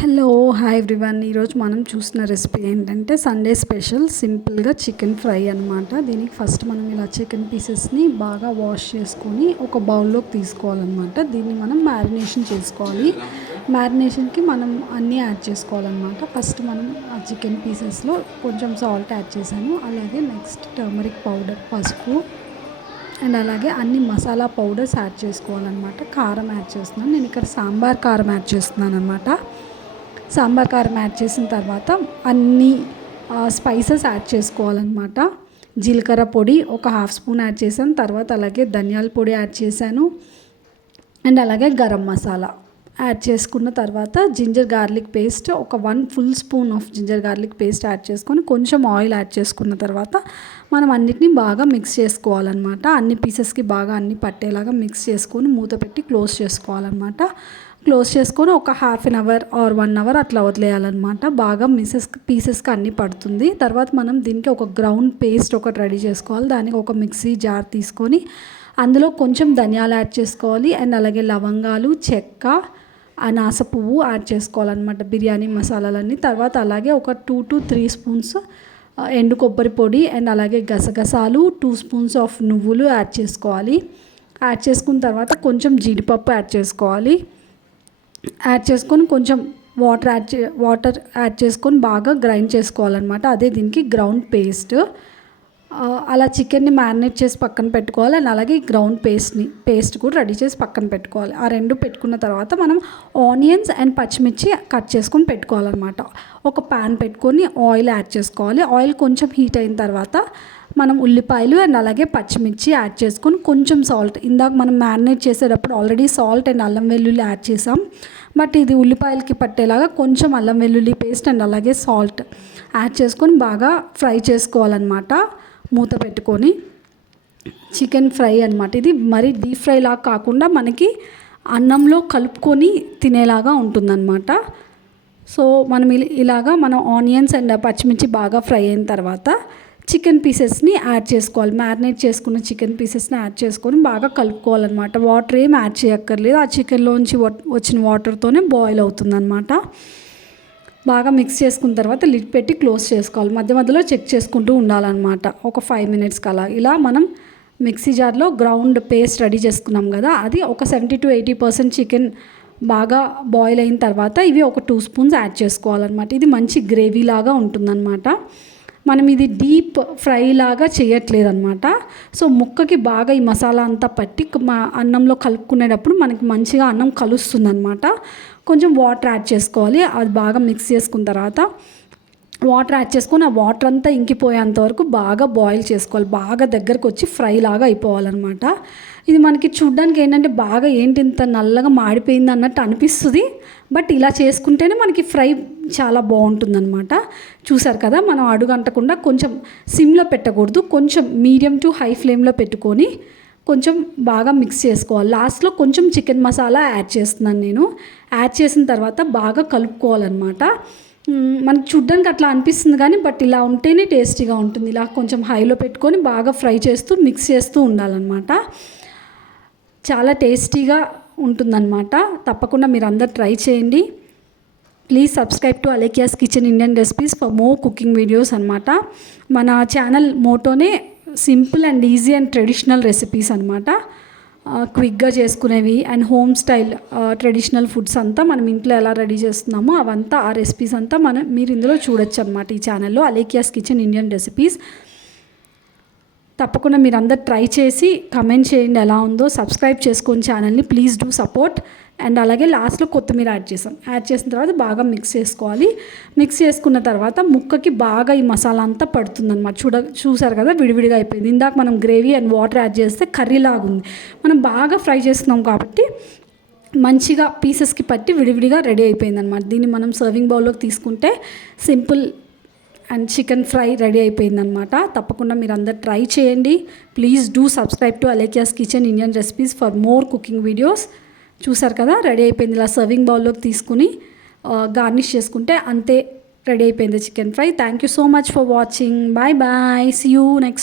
Hello hi everyone. ఈరోజు మనం చూసిన రెసిపీ ఏంటంటే సండే స్పెషల్ సింపుల్గా చికెన్ ఫ్రై అనమాట. దీనికి ఫస్ట్ మనం ఇలా చికెన్ పీసెస్ని బాగా వాష్ చేసుకొని ఒక బౌల్లోకి తీసుకోవాలన్నమాట. దీన్ని మనం మ్యారినేషన్ చేసుకోవాలి. మ్యారినేషన్కి మనం అన్నీ యాడ్ చేసుకోవాలన్నమాట. ఫస్ట్ మనం ఆ చికెన్ పీసెస్లో కొంచెం సాల్ట్ యాడ్ చేశాను. అలాగే నెక్స్ట్ టర్మరిక్ పౌడర్, పసుపు అండ్ అలాగే అన్ని మసాలా పౌడర్స్ యాడ్ చేసుకోవాలన్నమాట. కారం యాడ్ చేస్తున్నాను. నేను ఇక్కడ సాంబార్ కారం యాడ్ చేస్తున్నాను అనమాట. సాంబార్ కారం యాడ్ చేసిన తర్వాత అన్ని స్పైసెస్ యాడ్ చేసుకోవాలన్నమాట. జీలకర్ర పొడి ఒక 1/2 స్పూన్ యాడ్ చేశాను. తర్వాత అలాగే ధనియాల పొడి యాడ్ చేశాను. అండ్ అలాగే గరం మసాలా యాడ్ చేసుకున్న తర్వాత జింజర్ గార్లిక్ పేస్ట్ ఒక 1 full spoon of ginger garlic paste add చేసుకొని కొంచెం ఆయిల్ యాడ్ చేసుకున్న తర్వాత మనం అన్నిటినీ బాగా మిక్స్ చేసుకోవాలన్నమాట. అన్ని పీసెస్కి బాగా అన్ని పట్టేలాగా మిక్స్ చేసుకొని మూత పెట్టి క్లోజ్ చేసుకోవాలన్నమాట. క్లోజ్ చేసుకొని ఒక 1/2 అవర్ ఆర్ 1 అవర్ అట్లా వదిలేయాలన్నమాట. బాగా పీసెస్కి అన్నీ పడుతుంది. తర్వాత మనం దీనికి ఒక గ్రౌండ్ పేస్ట్ ఒకటి రెడీ చేసుకోవాలి. దానికి ఒక మిక్సీ జార్ తీసుకొని అందులో కొంచెం ధనియాలు యాడ్ చేసుకోవాలి. అండ్ అలాగే లవంగాలు, చెక్క, అనాస పువ్వు యాడ్ చేసుకోవాలన్నమాట. బిర్యానీ మసాలాలన్నీ. తర్వాత అలాగే ఒక 2 to 3 స్పూన్స్ ఎండు కొబ్బరి పొడి అండ్ అలాగే గసగసాలు, 2 స్పూన్స్ ఆఫ్ నువ్వులు యాడ్ చేసుకోవాలి. యాడ్ చేసుకున్న తర్వాత కొంచెం జీడిపప్పు యాడ్ చేసుకోవాలి. యాడ్ చేసుకొని కొంచెం వాటర్ యాడ్ చేసుకొని బాగా గ్రైండ్ చేసుకోవాలన్నమాట. అదే దీనికి గ్రౌండ్ పేస్ట్. అలా చికెన్ని మ్యారినేట్ చేసి పక్కన పెట్టుకోవాలి. అండ్ అలాగే ఈ గ్రౌండ్ పేస్ట్ కూడా రెడీ చేసి పక్కన పెట్టుకోవాలి. ఆ రెండు పెట్టుకున్న తర్వాత మనం ఆనియన్స్ అండ్ పచ్చిమిర్చి కట్ చేసుకొని పెట్టుకోవాలన్నమాట. ఒక ప్యాన్ పెట్టుకొని ఆయిల్ యాడ్ చేసుకోవాలి. ఆయిల్ కొంచెం హీట్ అయిన తర్వాత మనం ఉల్లిపాయలు అండ్ అలాగే పచ్చిమిర్చి యాడ్ చేసుకొని కొంచెం సాల్ట్, ఇందాక మనం మ్యారినేట్ చేసేటప్పుడు ఆల్రెడీ సాల్ట్ అండ్ అల్లం వెల్లుల్లి యాడ్ చేసాం. బట్ ఇది ఉల్లిపాయలకి పట్టేలాగా కొంచెం అల్లం వెల్లుల్లి పేస్ట్ అండ్ అలాగే సాల్ట్ యాడ్ చేసుకొని బాగా ఫ్రై చేసుకోవాలన్నమాట. మూత పెట్టుకొని చికెన్ ఫ్రై అనమాట. ఇది మరీ డీప్ ఫ్రై లాగా కాకుండా మనకి అన్నంలో కలుపుకొని తినేలాగా ఉంటుందన్నమాట. సో మనం ఇలాగా మనం ఆనియన్స్ అండ్ పచ్చిమిర్చి బాగా ఫ్రై అయిన తర్వాత చికెన్ పీసెస్ని యాడ్ చేసుకోవాలి. మ్యారినేట్ చేసుకున్న చికెన్ పీసెస్ని యాడ్ చేసుకొని బాగా కలుపుకోవాలన్నమాట. వాటర్ ఏం యాడ్ చేయక్కర్లేదు. ఆ చికెన్లోంచి వచ్చిన వాటర్తోనే బాయిల్ అవుతుందన్నమాట. బాగా మిక్స్ చేసుకున్న తర్వాత లిడ్ పెట్టి క్లోజ్ చేసుకోవాలి. మధ్య మధ్యలో చెక్ చేసుకుంటూ ఉండాలన్నమాట. ఒక 5 మినిట్స్కి అలా. ఇలా మనం మిక్సీ జార్లో గ్రౌండ్ పేస్ట్ రెడీ చేసుకున్నాం కదా, అది ఒక 70 to 80% చికెన్ బాగా బాయిల్ అయిన తర్వాత ఇవి ఒక 2 స్పూన్స్ యాడ్ చేసుకోవాలన్నమాట. ఇది మంచి గ్రేవీ లాగా ఉంటుందన్నమాట. మనం ఇది డీప్ ఫ్రై లాగా చేయట్లేదన్నమాట. సో ముక్కకి బాగా ఈ మసాలా అంతా పట్టి అన్నంలో కలుపుకునేటప్పుడు మనకి మంచిగా అన్నం కలుస్తుందన్నమాట. కొంచెం వాటర్ యాడ్ చేసుకోవాలి. అది బాగా మిక్స్ చేసుకున్న తర్వాత వాటర్ యాడ్ చేసుకొని ఆ వాటర్ అంతా ఇంకిపోయేంత వరకు బాగా బాయిల్ చేసుకోవాలి. బాగా దగ్గరకు వచ్చి ఫ్రై లాగా అయిపోవాలన్నమాట. ఇది మనకి చూడ్డానికి ఏంటంటే బాగా ఏంటి ఇంత నల్లగా మాడిపోయింది అన్నట్టు అనిపిస్తుంది. బట్ ఇలా చేసుకుంటేనే మనకి ఫ్రై చాలా బాగుంటుందన్నమాట. చూసారు కదా, మనం అడుగంటకుండా కొంచెం సిమ్లో పెట్టకూడదు, కొంచెం మీడియం టు హై ఫ్లేమ్లో పెట్టుకొని కొంచెం బాగా మిక్స్ చేసుకోవాలి. లాస్ట్లో కొంచెం చికెన్ మసాలా యాడ్ చేస్తున్నాను నేను. యాడ్ చేసిన తర్వాత బాగా కలుపుకోవాలన్నమాట. మనకి చూడ్డానికి అట్లా అనిపిస్తుంది కానీ బట్ ఇలా ఉంటేనే టేస్టీగా ఉంటుంది. ఇలా కొంచెం హైలో పెట్టుకొని బాగా ఫ్రై చేస్తూ మిక్స్ చేస్తూ ఉండాలన్నమాట. చాలా టేస్టీగా ఉంటుందన్నమాట. తప్పకుండా మీరు అందరు ట్రై చేయండి. Please subscribe to Alekhya's kitchen Indian recipes for more cooking videos అనమాట. మన ఛానల్ మోటోనే simple and easy and traditional recipes అనమాట. క్విక్గా చేసుకునేవి and home style traditional foods అంతా మనం ఇంట్లో ఎలా రెడీ చేస్తున్నామో అవంతా ఆ రెసిపీస్ అంతా మీరు ఇందులో చూడొచ్చు అనమాట. ఈ ఛానల్లో అలేఖ్యాస్ కిచెన్ ఇండియన్ రెసిపీస్. తప్పకుండా మీరు అందరు ట్రై చేసి కమెంట్ చేయండి ఎలా ఉందో. సబ్స్క్రైబ్ చేసుకొని ఛానల్ని ప్లీజ్ డూ సపోర్ట్. అండ్ అలాగే లాస్ట్లో కొత్తిమీర యాడ్ చేసిన తర్వాత బాగా మిక్స్ చేసుకోవాలి. మిక్స్ చేసుకున్న తర్వాత ముక్కకి బాగా ఈ మసాలా అంతా పడుతుందన్నమాట. చూసారు కదా, విడివిడిగా అయిపోయింది. ఇందాక మనం గ్రేవీ అండ్ వాటర్ యాడ్ చేస్తే కర్రీ లాగా ఉంది. మనం బాగా ఫ్రై చేస్తున్నాం కాబట్టి మంచిగా పీసెస్కి పట్టి విడివిడిగా రెడీ అయిపోయిందన్నమాట. దీన్ని మనం సర్వింగ్ బౌల్లోకి తీసుకుంటే simple and chicken fry ready అయిపోయిందనమాట. తప్పకుండా మీరు అందరు ట్రై చేయండి. Please do subscribe to Alekhya's kitchen Indian recipes for more cooking videos. చూసారు కదా, రెడీ అయిపోయింది. ఇలా సర్వింగ్ బౌల్లోకి తీసుకుని గార్నిష్ చేసుకుంటే అంతే రెడీ అయిపోయింది chicken fry. Thank you so much for watching. Bye bye. See you next.